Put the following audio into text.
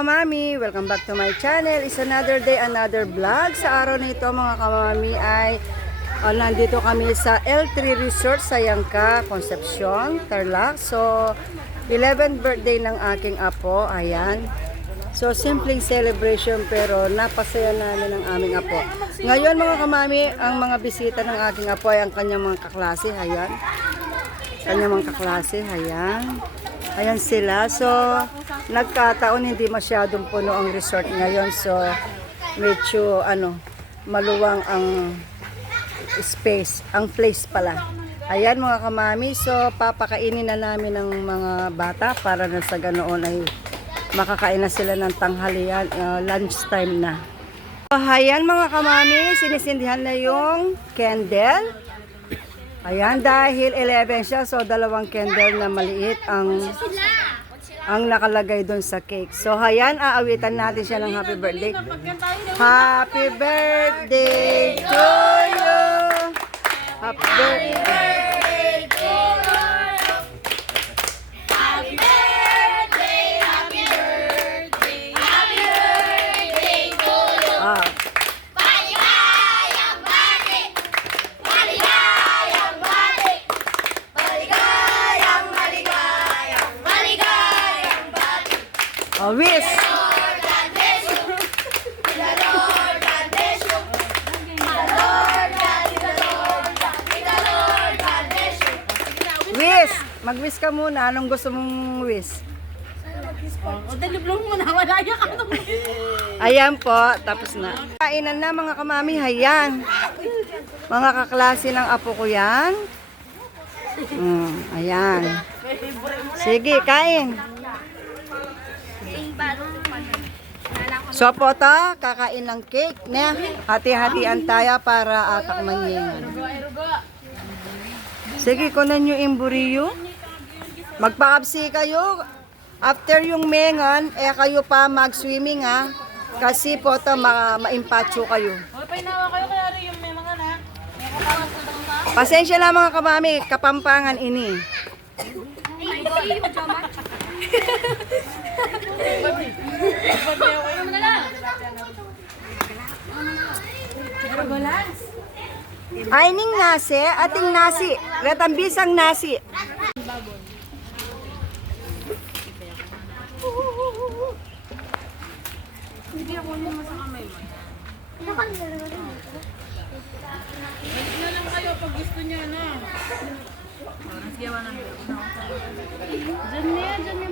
kamami, welcome back to my channel. It's another day, another vlog. Sa araw na ito mga kamami ay nandito kami sa L3 Resort sa Yangka, Concepcion, Tarlac. So 11th birthday ng aking apo, ayan. So simpleng celebration pero napasaya namin ng aming apo. Ngayon mga kamami, ang mga bisita ng aking apo ay ang kanyang mga kaklase, ayan. Kanyang mga kaklase, ayan. Ayan sila. So, nagkataon hindi masyadong puno ang resort ngayon. So, medyo maluwang ang space, ang place pala. Ayan mga kamami. So, papakainin na namin ng mga bata para na sa ganoon ay makakain na sila ng tanghalian, lunch time na. So, ayan mga kamami, sinisindihan na yung candle. Ayan, dahil 11 siya, so dalawang candle na maliit ang nakalagay doon sa cake. So, ayan, aawitan natin siya ng happy birthday. Happy birthday to you! Happy birthday to you! Happy birthday, happy birthday, happy birthday to you! Oh, wish! Wish! Mag-wish ka muna. Anong gusto mong wish? Ayan po. Tapos na. Kainan na mga kamami. Ayan. Mga kaklase ng apo ko yan. Ayan. Sige, kain. So po to, kakain ng cake na hati-hatian tayo para atakman niya. Sige, kunan nyo imburiyo. Magpa-absi kayo. After yung mengan, kayo pa mag-swimming ha. Kasi po to, ma-impatcho kayo. Pasensya lang mga kamami, kapampangan ini. Aining nasi, ating nasi, retambisang nasi. Hindi ako yung sa kamay mo. Balik na lang kayo pag gusto niya na. Parang siyawa na. Diyan niya, diyan niya.